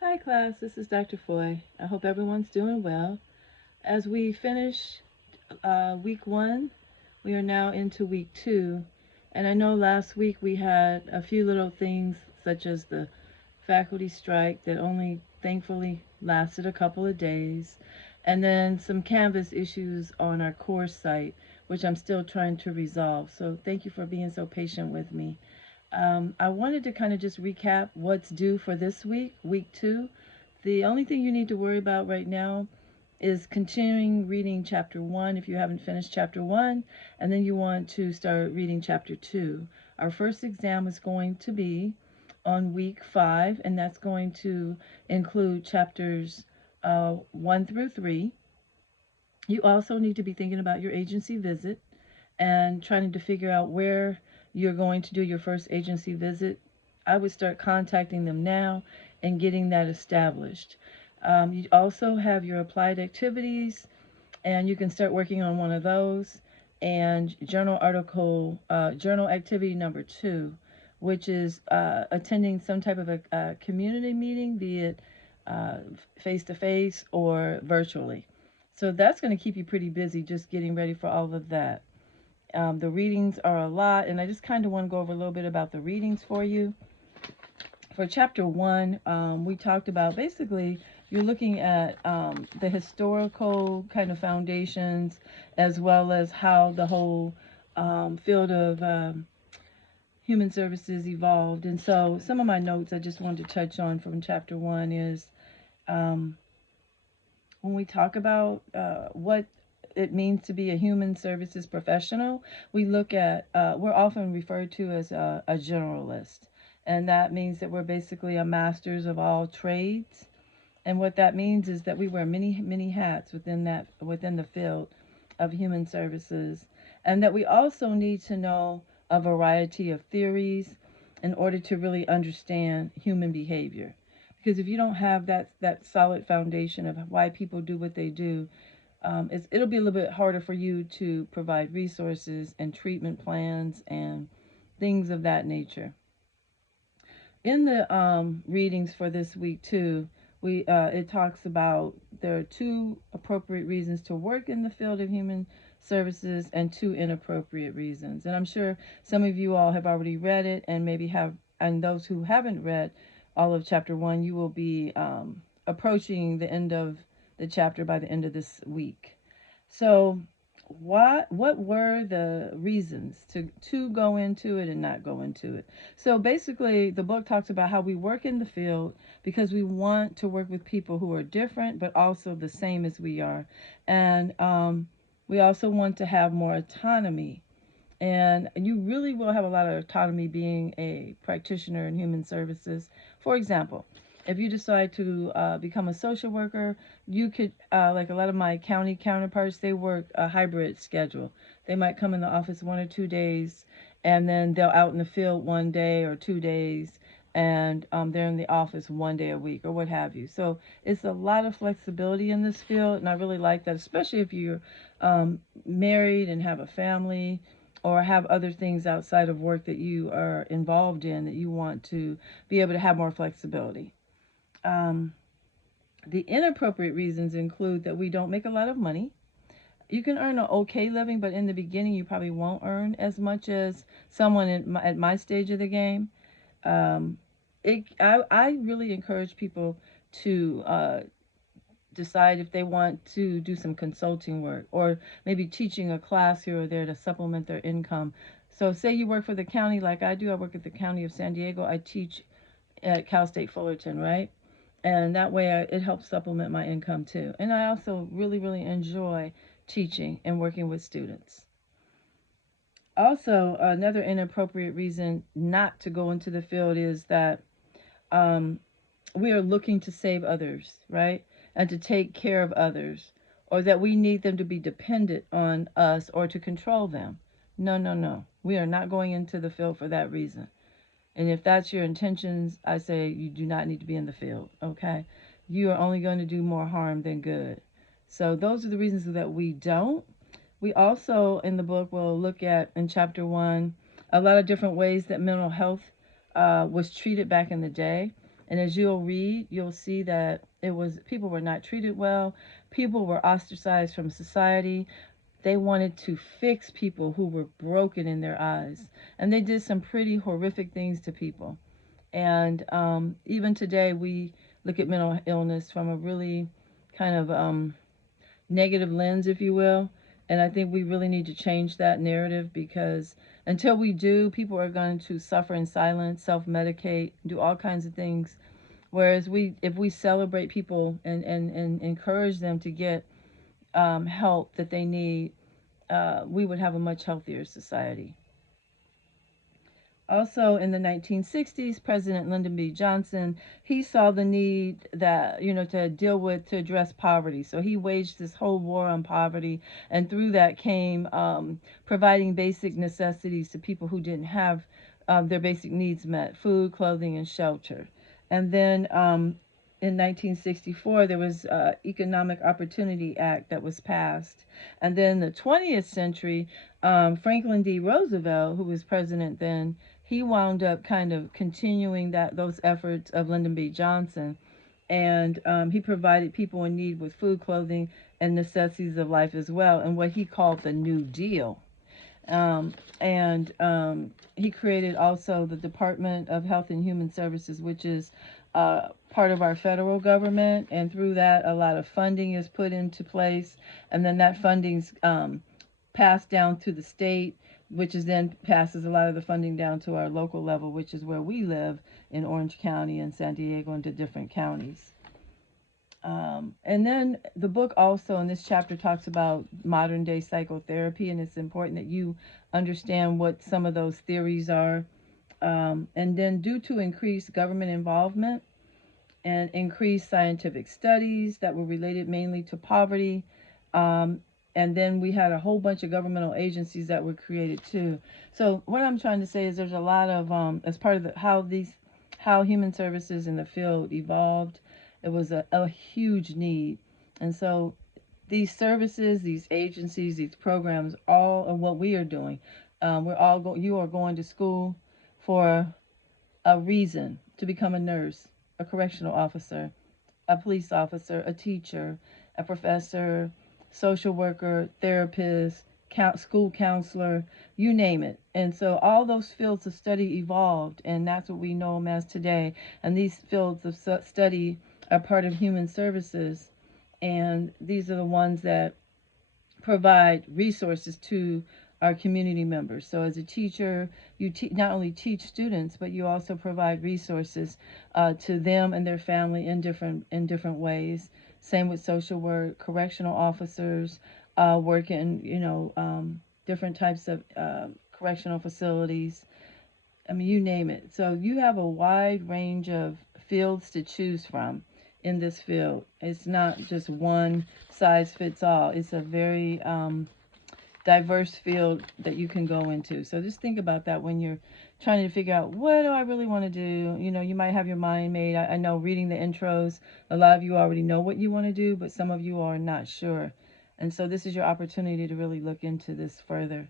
Hi class, this is Dr. Foy. I hope everyone's doing well. As we finish week 1, we are now into week 2. And I know last week we had a few little things such as the faculty strike that only thankfully lasted a couple of days. And then some Canvas issues on our course site, which I'm still trying to resolve. So thank you for being so patient with me. I wanted to kind of just recap what's due for this week, week 2. The only thing you need to worry about right now is continuing reading chapter 1 if you haven't finished chapter 1, and then you want to start reading chapter 2. Our first exam is going to be on week 5, and that's going to include chapters 1 through 3. You also need to be thinking about your agency visit and trying to figure out where you're going to do your first agency visit. I would start contacting them now and getting that established. You also have your applied activities, and you can start working on one of those. And journal activity number 2, which is attending some type of a community meeting, be it face to face or virtually. So that's going to keep you pretty busy just getting ready for all of that. The readings are a lot, and I just kind of want to go over a little bit about the readings for you. For chapter 1, we talked about basically you're looking at the historical kind of foundations as well as how the whole field of human services evolved. And so some of my notes I just wanted to touch on from chapter 1 is um, when we talk about what it means to be a human services professional, we look at, we're often referred to as a generalist. And that means that we're basically a masters of all trades. And what that means is that we wear many, many hats within the field of human services. And that we also need to know a variety of theories in order to really understand human behavior. Because if you don't have that solid foundation of why people do what they do, it'll be a little bit harder for you to provide resources and treatment plans and things of that nature. In the readings for this week too, we it talks about there are 2 appropriate reasons to work in the field of human services and 2 inappropriate reasons. And I'm sure some of you all have already read it, and maybe have, and those who haven't read all of chapter 1, you will be approaching the end of the chapter by the end of this week. So what were the reasons to go into it and not go into it? So basically the book talks about how we work in the field because we want to work with people who are different but also the same as we are. And we also want to have more autonomy, and you really will have a lot of autonomy being a practitioner in human services. For example, if you decide to become a social worker, you could, like a lot of my county counterparts, they work a hybrid schedule. They might come in the office 1 or 2 days, and then they're out in the field 1 day or 2 days, and they're in the office 1 day a week or what have you. So it's a lot of flexibility in this field, and I really like that, especially if you're married and have a family or have other things outside of work that you are involved in that you want to be able to have more flexibility. Um, the inappropriate reasons include that we don't make a lot of money. You can earn an okay living, but in the beginning, you probably won't earn as much as someone at my stage of the game. Um, I really encourage people to decide if they want to do some consulting work or maybe teaching a class here or there to supplement their income. So, say you work for the county like I do, I work at the County of San Diego, I teach at Cal State Fullerton, right? And that way it helps supplement my income too. And I also really, really enjoy teaching and working with students. Also, another inappropriate reason not to go into the field is that um, we are looking to save others, right? And to take care of others, or that we need them to be dependent on us or to control them. No, no, no. We are not going into the field for that reason. And if that's your intentions, I say you do not need to be in the field, okay? You are only going to do more harm than good. So those are the reasons that we don't. We also, in the book, will look at, in chapter 1, a lot of different ways that mental health was treated back in the day. And as you'll read, you'll see that people were not treated well, people were ostracized from society. They wanted to fix people who were broken in their eyes, and they did some pretty horrific things to people. And even today, we look at mental illness from a really kind of negative lens, if you will. And I think we really need to change that narrative, because until we do, people are going to suffer in silence, self medicate, do all kinds of things. Whereas if we celebrate people and encourage them to get help that they need, we would have a much healthier society. Also, in the 1960s, President Lyndon B. Johnson, he saw the need that, to address poverty. So he waged this whole war on poverty, and through that came providing basic necessities to people who didn't have their basic needs met: food, clothing, and shelter. And then in 1964, there was Economic Opportunity Act that was passed. And then the 20th century, Franklin D. Roosevelt, who was president then, he wound up kind of continuing those efforts of Lyndon B. Johnson, and he provided people in need with food, clothing, and necessities of life as well, and what he called the New Deal. And he created also the Department of Health and Human Services, which is part of our federal government, and through that, a lot of funding is put into place, and then that funding's passed down to the state, which is then passes a lot of the funding down to our local level, which is where we live in Orange County and San Diego, and to different counties. And then the book also in this chapter talks about modern day psychotherapy, and it's important that you understand what some of those theories are. And then, due to increased government involvement and increased scientific studies that were related mainly to poverty, and then we had a whole bunch of governmental agencies that were created too. So what I'm trying to say is there's a lot of as part of how human services in the field evolved. It was a huge need, and so these services, these agencies, these programs, all of what we are doing, you are going to school for a reason: to become a nurse, a correctional officer, a police officer, a teacher, a professor, social worker, therapist, school counselor, you name it. And so all those fields of study evolved, and that's what we know them as today. And these fields of study are part of human services, and these are the ones that provide resources to our community members. So as a teacher, you not only teach students, but you also provide resources to them and their family in different ways. Same with social work, correctional officers work in different types of correctional facilities. I mean, you name it. So you have a wide range of fields to choose from in this field. It's not just one size fits all. It's a very diverse field that you can go into. So just think about that when you're trying to figure out, what do I really want to do? You might have your mind made. I know reading the intros, a lot of you already know what you want to do, but some of you are not sure. And so this is your opportunity to really look into this further.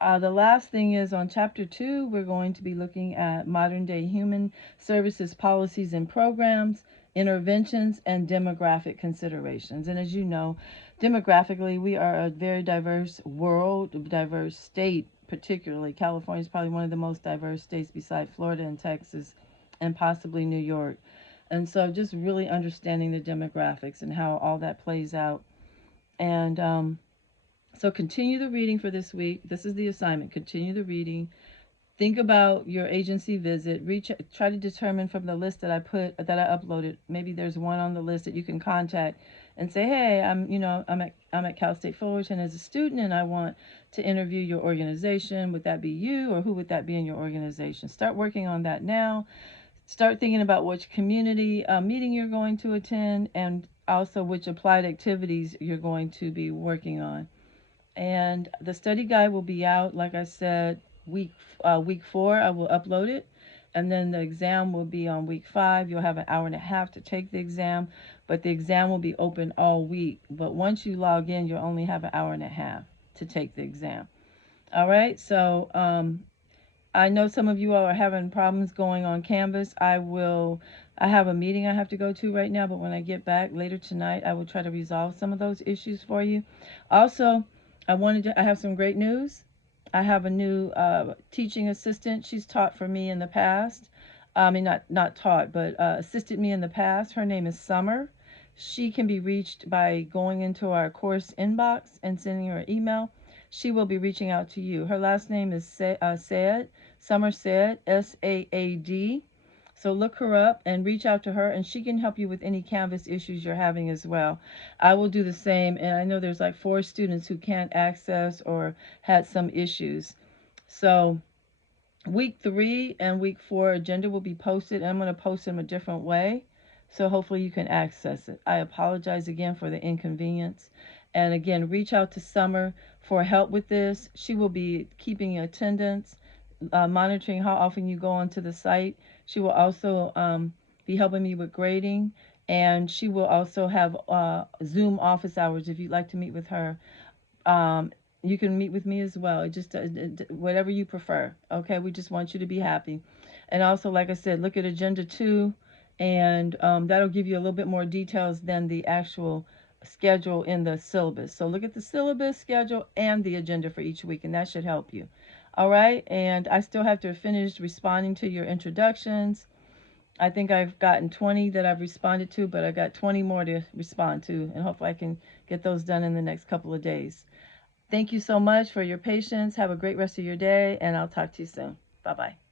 The last thing is on chapter 2, we're going to be looking at modern day human services policies and programs, interventions, and demographic considerations. And as you know, demographically, we are a very diverse world, a diverse state, particularly. California is probably one of the most diverse states beside Florida and Texas and possibly New York. And so just really understanding the demographics and how all that plays out. And so continue the reading for this week. This is the assignment. Continue the reading. Think about your agency visit. Try to determine from the list that I uploaded. Maybe there's one on the list that you can contact and say, "Hey, I'm at Cal State Fullerton as a student, and I want to interview your organization. Would that be you, or who would that be in your organization?" Start working on that now. Start thinking about which community meeting you're going to attend, and also which applied activities you're going to be working on. And the study guide will be out, like I said, week 4. I will upload it, and then the exam will be on week 5. You'll have an hour and a half to take the exam, but the exam will be open all week. But once you log in, you'll only have an hour and a half to take the exam. All right, so I know some of you all are having problems going on Canvas. I will I have a meeting I have to go to right now, but when I get back later tonight, I will try to resolve some of those issues for you. Also, I have some great news. I have a new teaching assistant. She's taught for me in the past. I mean, not taught, but assisted me in the past. Her name is Summer. She can be reached by going into our course inbox and sending her an email. She will be reaching out to you. Her last name is Said, Summer Said, Saad. So look her up and reach out to her, and she can help you with any Canvas issues you're having as well. I will do the same, and I know there's like 4 students who can't access or had some issues. So week 3 and week 4 agenda will be posted, and I'm going to post them a different way. So hopefully you can access it. I apologize again for the inconvenience. And again, reach out to Summer for help with this. She will be keeping attendance, monitoring how often you go onto the site. She will also be helping me with grading, and she will also have Zoom office hours if you'd like to meet with her. Um, you can meet with me as well. It just whatever you prefer. Okay, we just want you to be happy. And also, like I said, look at Agenda 2, and that'll give you a little bit more details than the actual schedule in the syllabus. So look at the syllabus schedule and the agenda for each week, and that should help you. All right, and I still have to finish responding to your introductions. I think I've gotten 20 that I've responded to, but I got 20 more to respond to, and hopefully I can get those done in the next couple of days. Thank you so much for your patience. Have a great rest of your day, and I'll talk to you soon. Bye-bye.